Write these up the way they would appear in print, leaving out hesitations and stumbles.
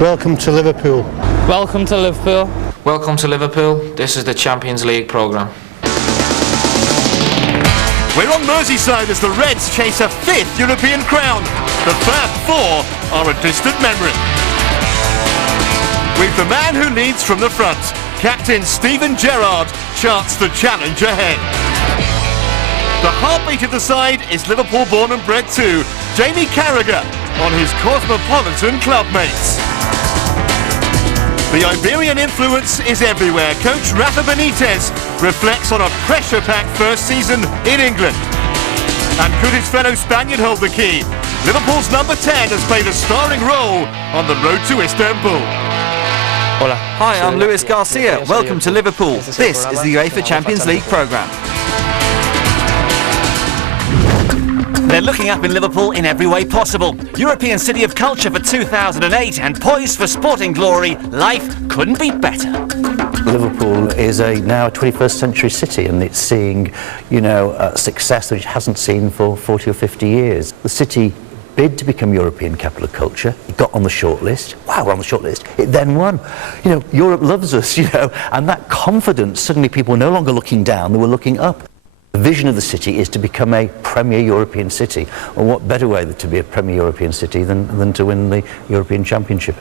Welcome to Liverpool. Welcome to Liverpool. Welcome to Liverpool. This is the Champions League programme. We're on Merseyside as the Reds chase a fifth European crown. The Fab Four are a distant memory. With the man who leads from the front, Captain Steven Gerrard charts the challenge ahead. The heartbeat of the side is Liverpool born and bred too, Jamie Carragher on his cosmopolitan clubmates. The Iberian influence is everywhere. Coach Rafa Benitez reflects on a pressure-packed first season in England. And could his fellow Spaniard hold the key? Liverpool's number 10 has played a starring role on the road to Istanbul. Hola. Hi, I'm Luis Garcia. Welcome to Liverpool. This is the UEFA Champions League programme. They're looking up in Liverpool in every way possible. European City of Culture for 2008 and poised for sporting glory. Life couldn't be better. Liverpool is now a 21st century city, and it's seeing, success that it hasn't seen for 40 or 50 years. The city bid to become European capital of culture. It got on the shortlist. Wow, we're on the shortlist. It then won. Europe loves us, and that confidence, suddenly people were no longer looking down, they were looking up. The vision of the city is to become a premier European city. Well, what better way to be a premier European city than to win the European Championship?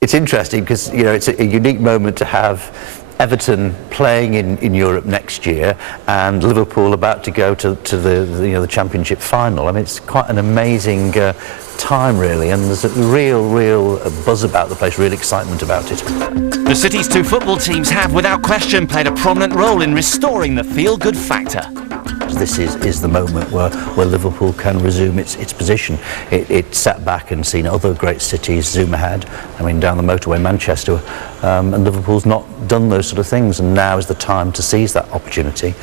It's interesting because it's a unique moment to have Everton playing in Europe next year and Liverpool about to go to the Championship final. I mean, it's quite an amazing time really, and there's a real buzz about the place, real excitement about it. The city's two football teams have, without question, played a prominent role in restoring the feel-good factor. This is the moment where Liverpool can resume its position. It sat back and seen other great cities zoom ahead. I mean, down the motorway, Manchester, and Liverpool's not done those sort of things, and now is the time to seize that opportunity.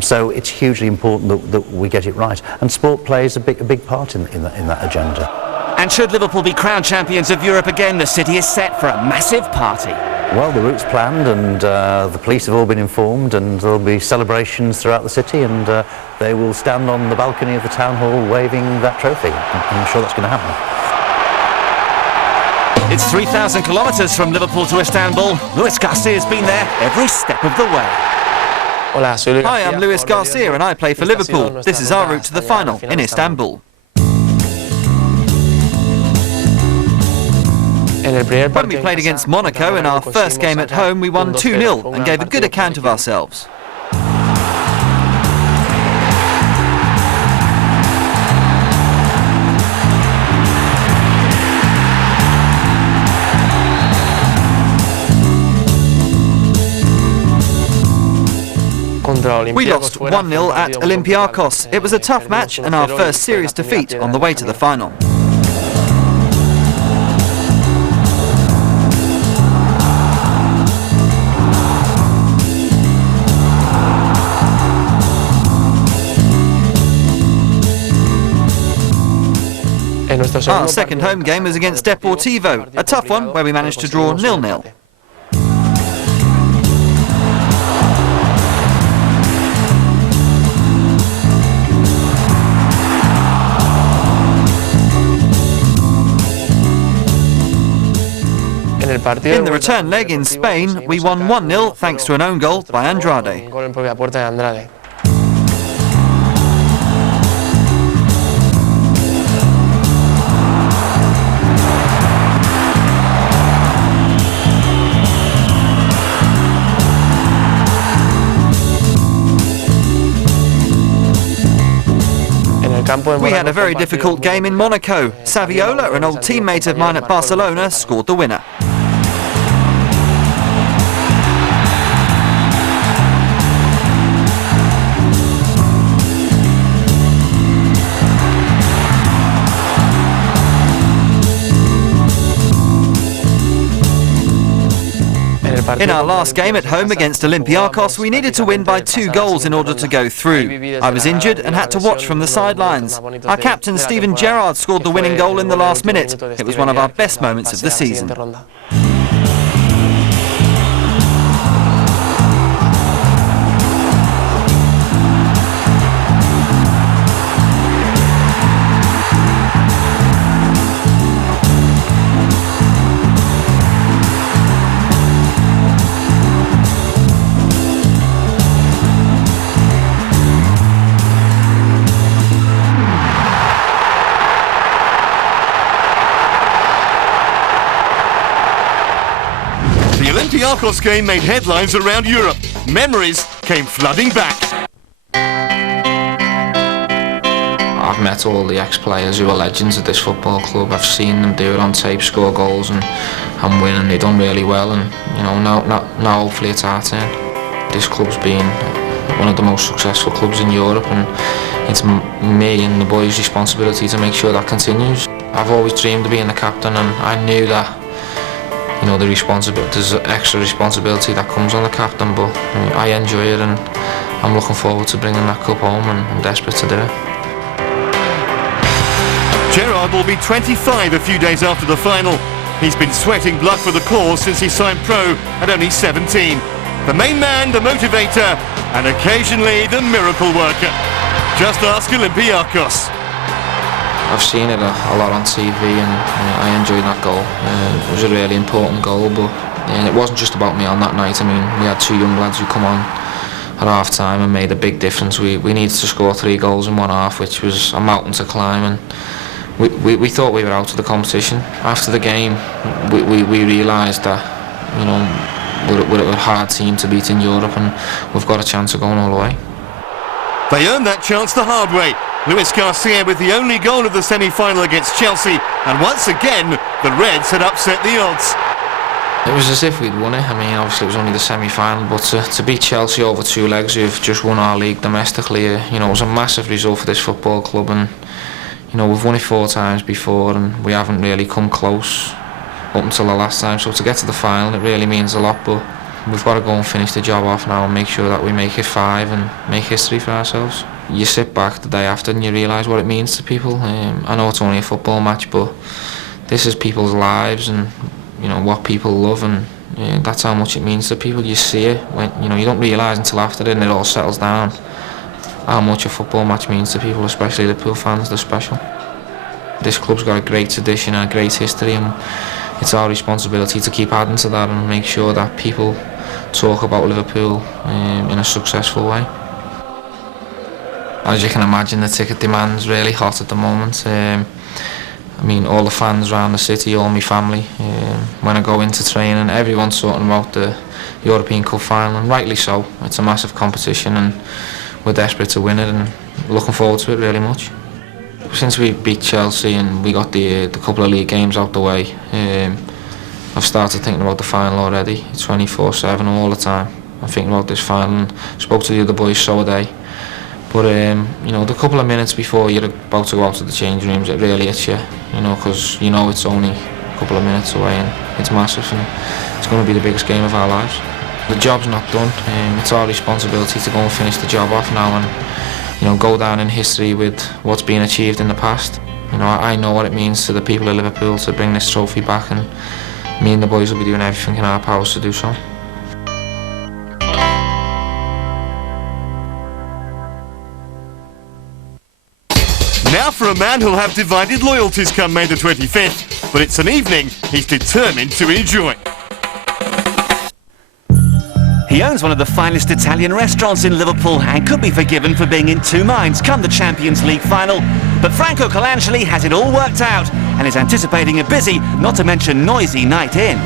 So it's hugely important that we get it right, and sport plays a big part in that agenda. And should Liverpool be crowned champions of Europe again, the city is set for a massive party. Well, the route's planned, and the police have all been informed, and there'll be celebrations throughout the city, and they will stand on the balcony of the town hall waving that trophy. I'm sure that's going to happen. It's 3,000 kilometres from Liverpool to Istanbul. Luis Garcia's been there every step of the way. Hi, I'm Luis Garcia and I play for Liverpool. This is our route to the final in Istanbul. When we played against Monaco in our first game at home, we won 2-0 and gave a good account of ourselves. We lost 1-0 at Olympiacos. It was a tough match and our first serious defeat on the way to the final. Our second home game was against Deportivo, a tough one where we managed to draw 0-0. In the return leg in Spain, we won 1-0 thanks to an own goal by Andrade. We had a very difficult game in Monaco. Saviola, an old teammate of mine at Barcelona, scored the winner. In our last game at home against Olympiacos, we needed to win by 2 goals in order to go through. I was injured and had to watch from the sidelines. Our captain Steven Gerrard scored the winning goal in the last minute. It was one of our best moments of the season. Olympiacos game made headlines around Europe. Memories came flooding back. I've met all the ex-players who are legends at this football club. I've seen them do it on tape, score goals and win, and they've done really well. And you know, now hopefully it's our turn. This club's been one of the most successful clubs in Europe, and it's me and the boys' responsibility to make sure that continues. I've always dreamed of being the captain, and I knew that, you know, there's extra responsibility that comes on the captain, but I enjoy it, and I'm looking forward to bringing that cup home, and I'm desperate to do it. Gerrard will be 25 a few days after the final. He's been sweating blood for the cause since he signed pro at only 17. The main man, the motivator, and occasionally the miracle worker. Just ask Olympiacos. I've seen it a lot on TV, and I enjoyed that goal. It was a really important goal, but it wasn't just about me on that night. I mean, we had two young lads who come on at half time and made a big difference. We needed to score 3 goals in one half, which was a mountain to climb, and we thought we were out of the competition. After the game, we realised that, you know, we're a hard team to beat in Europe, and we've got a chance of going all the way. They earned that chance the hard way. Luis Garcia with the only goal of the semi-final against Chelsea, and once again the Reds had upset the odds. It was as if we'd won it. I mean, obviously it was only the semi-final, but to beat Chelsea over 2 legs who've just won our league domestically, you know, it was a massive result for this football club, and you know, we've won it 4 times before, and we haven't really come close up until the last time. So to get to the final, it really means a lot. But we've got to go and finish the job off now and make sure that we make it 5 and make history for ourselves. You sit back the day after and you realise what it means to people. I know it's only a football match, but this is people's lives, and you know what people love, and that's how much it means to people. You see it when you don't realise until after it and it all settles down how much a football match means to people, especially Liverpool fans. They're special. This club's got a great tradition and a great history, and it's our responsibility to keep adding to that and make sure that people talk about Liverpool in a successful way. As you can imagine, the ticket demand's really hot at the moment. I mean, all the fans around the city, all my family, when I go into training, everyone's talking about the European Cup final, and rightly so. It's a massive competition, and we're desperate to win it, and looking forward to it really much. Since we beat Chelsea and we got the couple of league games out the way, I've started thinking about the final already. 24/7 all the time. I'm thinking about this final, and spoke to the other boys so they. But you know, the couple of minutes before you're about to go out to the change rooms, it really hits you, you know, because you know it's only a couple of minutes away, and it's massive, and it's going to be the biggest game of our lives. The job's not done. It's our responsibility to go and finish the job off now, and you know, go down in history with what's been achieved in the past. You know, I know what it means to the people of Liverpool to bring this trophy back, and me and the boys will be doing everything in our powers to do so. Now for a man who'll have divided loyalties come May the 25th, but it's an evening he's determined to enjoy. He owns one of the finest Italian restaurants in Liverpool and could be forgiven for being in 2 minds come the Champions League final. But Franco Colangeli has it all worked out and is anticipating a busy, not to mention noisy, night in.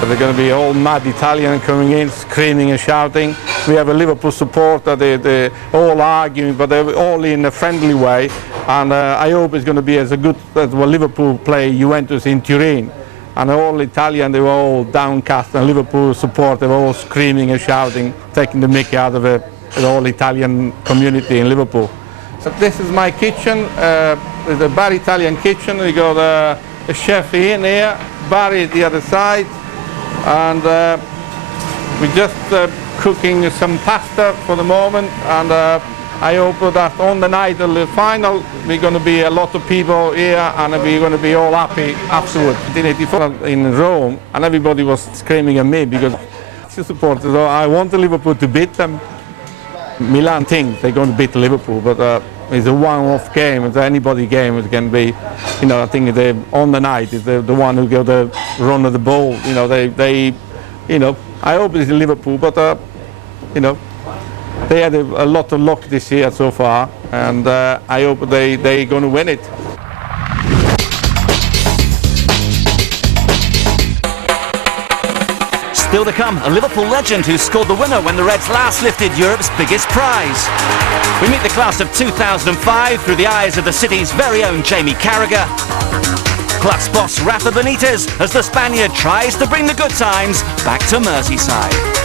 They're going to be all mad Italian coming in, screaming and shouting. We have a Liverpool supporter, they're all arguing, but they're all in a friendly way. And I hope it's going to be as good as when Liverpool play Juventus in Turin. And all Italian, they were all downcast, and Liverpool support, they were all screaming and shouting, taking the mickey out of the whole Italian community in Liverpool. So this is my kitchen, it's a bar Italian kitchen. We got a chef in here, Barry at the other side, and we're just cooking some pasta for the moment, and I hope that on the night of the final we're going to be a lot of people here, and we're going to be all happy afterwards. In 1984 in Rome, and everybody was screaming at me because supporters, I want Liverpool to beat them. Milan thinks they're going to beat Liverpool, but it's a one-off game. It's anybody game. It can be, you know, I think they on the night is the one who got the run of the ball. You know, they you know, I hope it's Liverpool, but you know, they had a lot of luck this year so far, and I hope they're going to win it. Still still to come, a Liverpool legend who scored the winner when the Reds last lifted Europe's biggest prize. We meet the class of 2005 through the eyes of the city's very own Jamie Carragher, plus boss Rafa Benitez as the Spaniard tries to bring the good times back to Merseyside.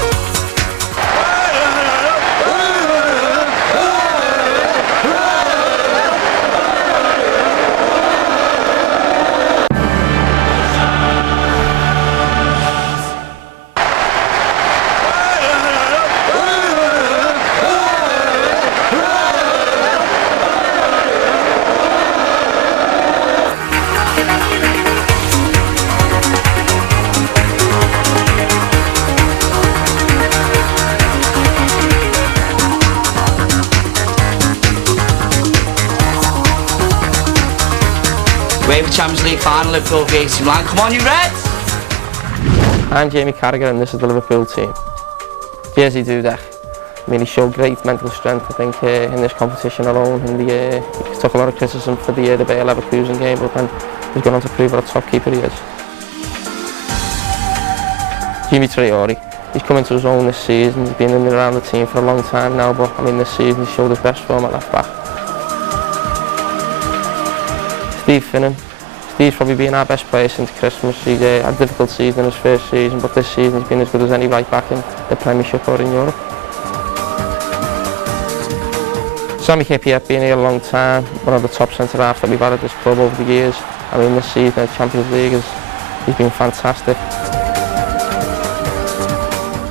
UEFA Champions League final, Liverpool v Ac Milan. Come on, you Reds! I'm Jamie Carragher and this is the Liverpool team. Jerzy Dudek. I mean, he showed great mental strength, I think, in this competition alone. He took a lot of criticism for the Bayer Leverkusen game, but then he's gone on to prove what a top keeper he is. Jimmy Traore. He's come into his own this season. He's been in and around the team for a long time now, but I mean, this season he showed his best form at left back. Steve Finnan. Steve's probably been our best player since Christmas. He's had a difficult season in his first season, but this season he's been as good as any right back in the Premiership or in Europe. Sami Hyypiä, been here a long time, one of the top centre-halves that we've had at this club over the years. I mean, this season in the Champions League he's been fantastic.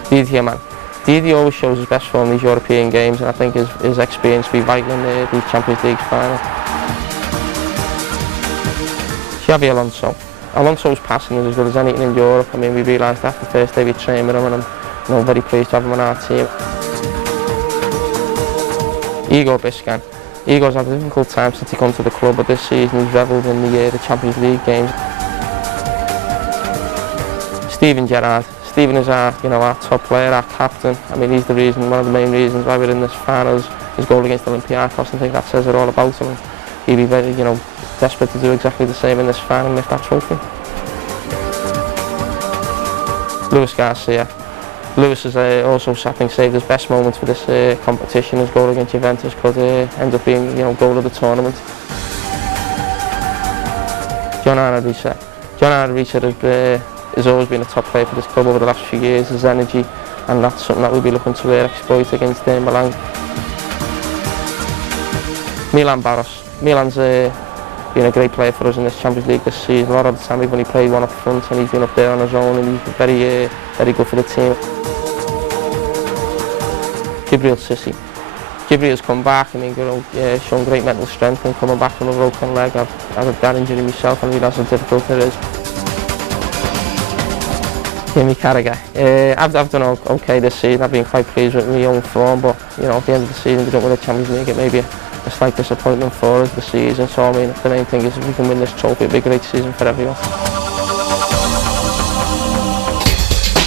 Didier, man. Didier always shows his best form in these European games, and I think his experience will be vital in the Champions League final. Xabi Alonso. Alonso's passing is as good as anything in Europe. I mean, we realised that the first day we trained with him, and I'm very pleased to have him on our team. Igor Biscan. Igor's had a difficult time since he come to the club, but this season he's revelled in the Champions League games. Steven Gerrard. Steven is our top player, our captain. I mean, he's one of the main reasons why we're in this final. His goal against Olympiacos, I think that says it all about him. He'd be very, desperate to do exactly the same in this final and lift that trophy. Luis Garcia. Luis has also, I think, saved his best moments for this competition. His goal against Juventus could end up being, goal of the tournament. John Arne Riise. John Arne Riise has always been a top player for this club over the last few years. His energy, and that's something that we'll be looking to exploit against Milan. Milan Baros. Milan's been a great player for us in this Champions League this season. A lot of the time we've only played one up front, and he's been up there on his own, and he's been very good for the team. Gibril Sissi. Gibril has come back, and he's shown great mental strength, and coming back from a broken leg. I've had that injury myself, and I realise how difficult it is. Jamie Carragher. I've done okay this season. I've been quite pleased with my own form, but at the end of the season, we don't win the Champions League. It may be a slight disappointment for us this season. So I mean, the main thing is if we can win this trophy, it'll be a great season for everyone.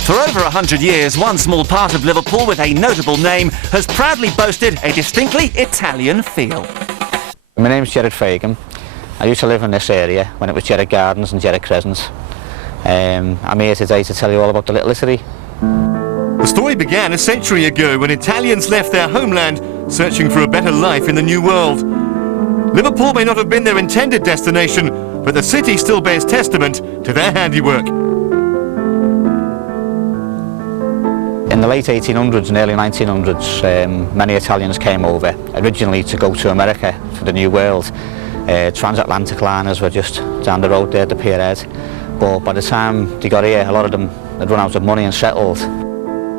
For over 100 years, one small part of Liverpool with a notable name has proudly boasted a distinctly Italian feel. My name's Gerard Fagan. I used to live in this area when it was Gerard Gardens and Gerard Crescent. I'm here today to tell you all about the Little Italy. The story began a century ago when Italians left their homeland searching for a better life in the New World. Liverpool may not have been their intended destination, but the city still bears testament to their handiwork. In the late 1800s and early 1900s, many Italians came over, originally to go to America for the New World. Transatlantic liners were just down the road there at the Pierhead. But by the time they got here, a lot of them had run out of money and settled.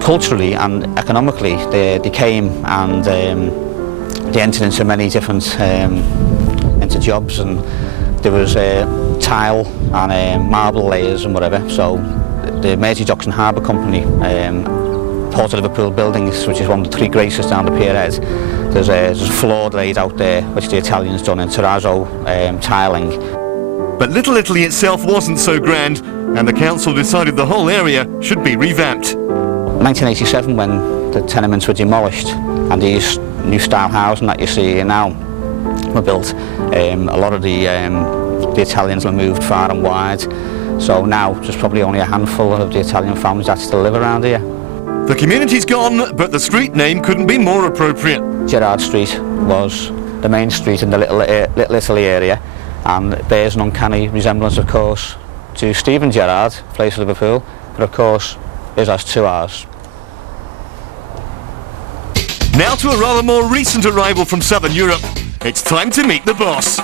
Culturally and economically, they came and they entered into many different into jobs, and there was tile and marble layers and whatever. So the Mersey Docks and Harbour Company, Port of Liverpool Buildings, which is one of the three graces down the Pierhead, there's a floor laid out there which the Italians done in terrazzo tiling. But Little Italy itself wasn't so grand, and the council decided the whole area should be revamped. 1987, when the tenements were demolished and these new style housing that you see here now were built, a lot of the Italians were moved far and wide, So now just probably only a handful of the Italian families that still live around here. The community's gone, but the street name couldn't be more appropriate. Gerrard Street was the main street in the Little Italy area, and it bears an uncanny resemblance, of course, to Steven Gerrard, plays for Liverpool, but of course is as to ours. Now to a rather more recent arrival from Southern Europe. It's time to meet the boss.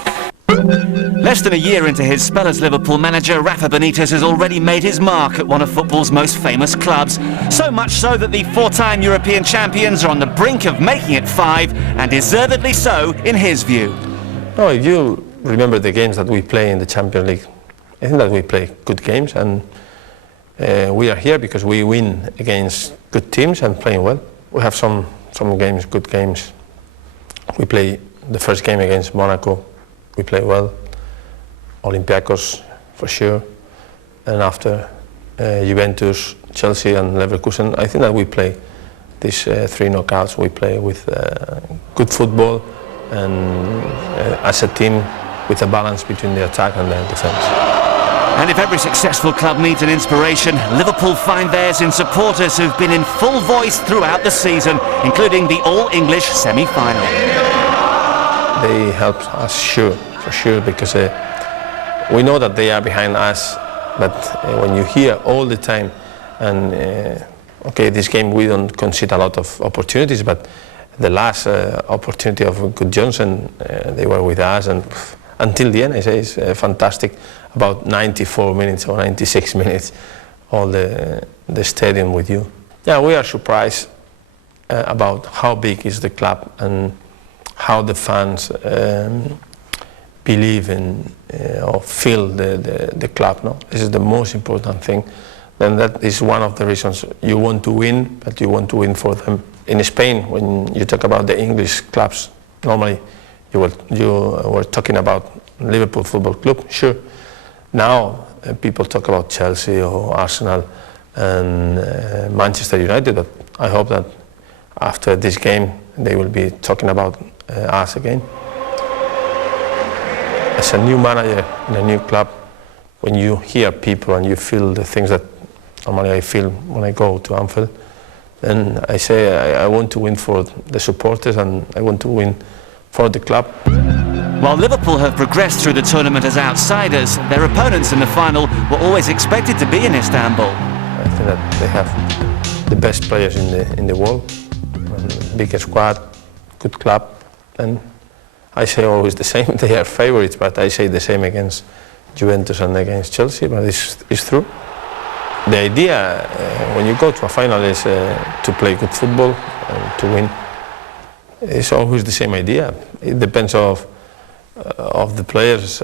Less than a year into his spell as Liverpool manager, Rafa Benitez has already made his mark at one of football's most famous clubs. So much so that the four-time European champions are on the brink of making it 5, and deservedly so in his view. No, if you remember the games that we play in the Champions League, I think that we play good games, and we are here because we win against good teams and playing well. We have some games, good games. We play the first game against Monaco. We play well. Olympiacos for sure, and after Juventus, Chelsea and Leverkusen, I think that we play these 3 knockouts. We play with good football and as a team with a balance between the attack and the defence. And if every successful club needs an inspiration, Liverpool find theirs in supporters who've been in full voice throughout the season, including the all-English semi-final. They help us, for sure, because we know that they are behind us, but when you hear all the time, and okay, this game we don't concede a lot of opportunities, but the last opportunity of Good Johnson, they were with us, and until the end, I say it's fantastic. About 94 minutes or 96 minutes, all the stadium with you. Yeah, we are surprised about how big is the club and how the fans believe in or feel the club. No? This is the most important thing. Then that is one of the reasons you want to win, but you want to win for them. In Spain, when you talk about the English clubs, normally you were talking about Liverpool Football Club, sure. Now people talk about Chelsea or Arsenal and Manchester United, but I hope that after this game they will be talking about us again. As a new manager in a new club, when you hear people and you feel the things that normally I feel when I go to Anfield, then I say I want to win for the supporters and I want to win for the club. While Liverpool have progressed through the tournament as outsiders, their opponents in the final were always expected to be in Istanbul. I think that they have the best players in the world, big squad, good club, and I say always the same. They are favourites, but I say the same against Juventus and against Chelsea, but it's true. The idea when you go to a final is to play good football and to win. It's always the same idea. It depends of the players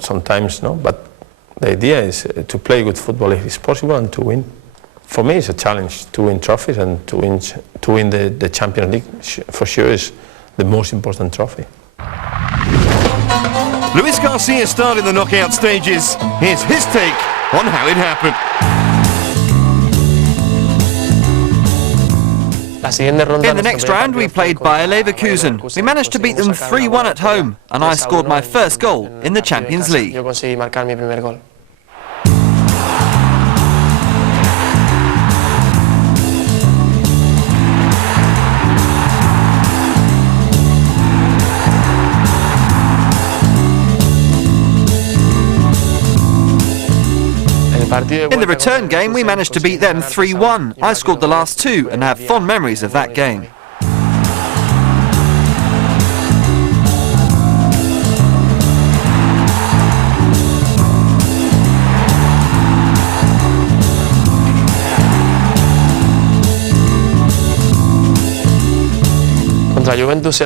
sometimes, no, but the idea is to play good football if it's possible and to win. For me, it's a challenge to win trophies, and to win the Champions League for sure is the most important trophy. Luis Garcia started the knockout stages. Here's his take on how it happened. In the next round, we played Bayer Leverkusen. We managed to beat them 3-1 at home, and I scored my first goal in the Champions League. In the return game, we managed to beat them 3-1. I scored the last 2 and have fond memories of that game. Juventus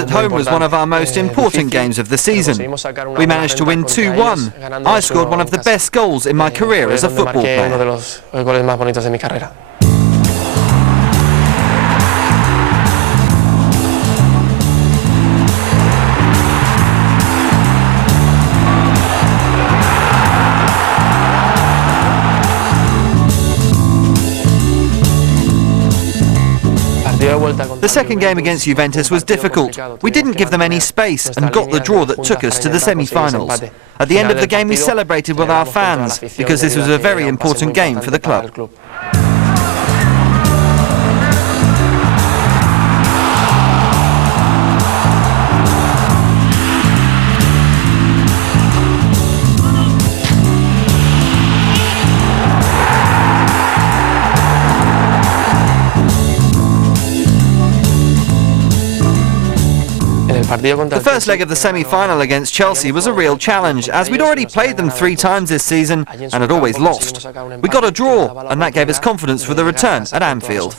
at home was one of our most important games of the season. We managed to win 2-1. I scored one of the best goals in my career as a football player. The second game against Juventus was difficult. We didn't give them any space and got the draw that took us to the semi-finals. At the end of the game we celebrated with our fans because this was a very important game for the club. The first leg of the semi-final against Chelsea was a real challenge, as we'd already played them 3 times this season and had always lost. We got a draw, and that gave us confidence for the return at Anfield.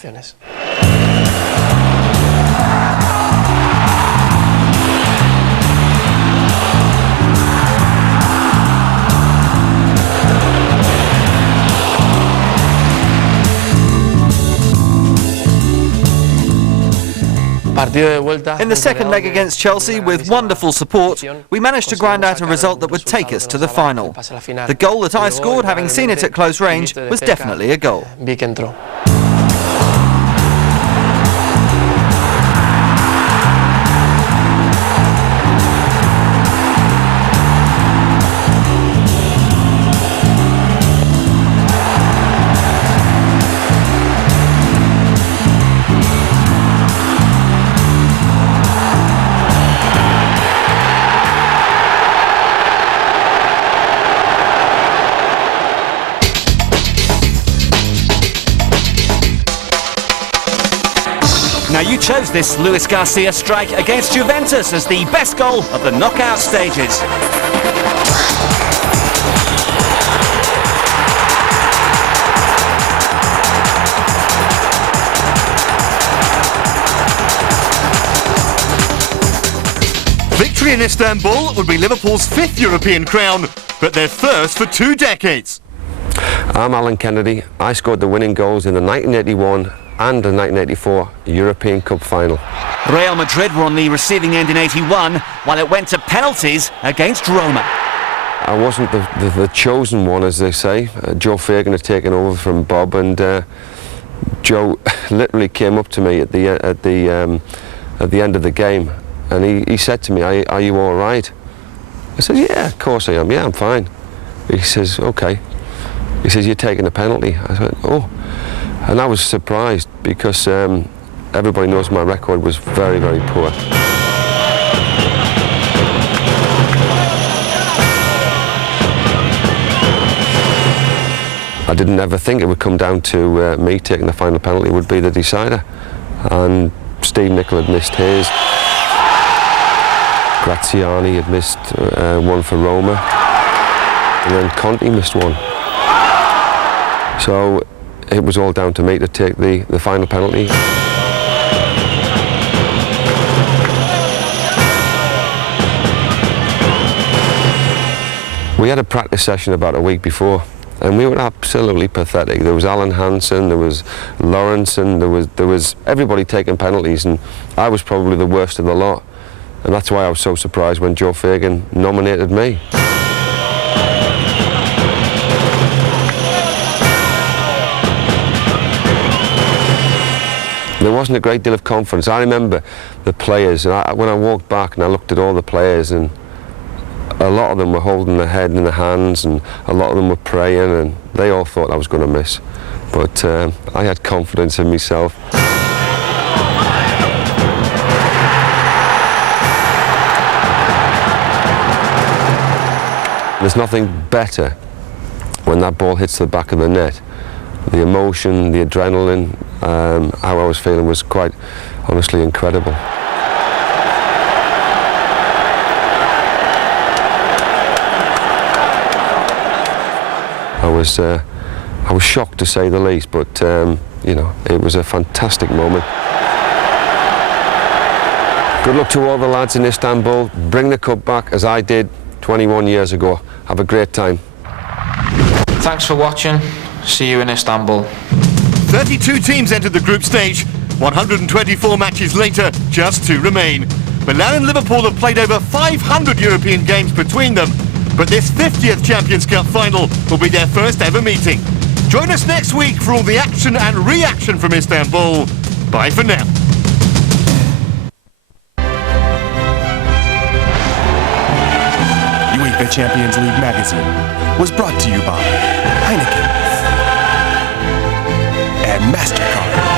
In the second leg against Chelsea, with wonderful support, we managed to grind out a result that would take us to the final. The goal that I scored, having seen it at close range, was definitely a goal. Now you chose this Luis Garcia strike against Juventus as the best goal of the knockout stages. Victory in Istanbul would be Liverpool's 5th European crown, but their first for 2 decades. I'm Alan Kennedy. I scored the winning goals in the 1981 and the 1984 European Cup final. Real Madrid were on the receiving end in 81, while it went to penalties against Roma. I wasn't the chosen one, as they say. Joe Fagan had taken over from Bob, and Joe literally came up to me at the end of the game, and he said to me, "Are you all right?" I said, "Yeah, of course I am. Yeah, I'm fine." He says, "Okay." He says, "You're taking a penalty." I said, "Oh." And I was surprised because everybody knows my record was very, very poor. I didn't ever think it would come down to me taking the final penalty would be the decider. And Steve Nicol had missed his. Graziani had missed one for Roma. And then Conte missed one. So it was all down to me to take the final penalty. We had a practice session about a week before, and we were absolutely pathetic. There was Alan Hansen, there was Lawrence, and there was everybody taking penalties, and I was probably the worst of the lot. And that's why I was so surprised when Joe Fagan nominated me. There wasn't a great deal of confidence. I remember the players, and when I walked back and I looked at all the players, and a lot of them were holding their head in their hands, and a lot of them were praying, and they all thought I was going to miss. But I had confidence in myself. There's nothing better when that ball hits the back of the net. The emotion, the adrenaline, how I was feeling was quite honestly incredible. I was shocked, to say the least, but you know, it was a fantastic moment. Good luck to all the lads in Istanbul. Bring the cup back as I did 21 years ago. Have a great time. Thanks for watching. See you in Istanbul. 32 teams entered the group stage. 124 matches later, just 2 remain. Milan and Liverpool have played over 500 European games between them, but this 50th Champions Cup final will be their first ever meeting. Join us next week for all the action and reaction from Istanbul. Bye for now. The Champions League magazine was brought to you by Heineken and MasterCard.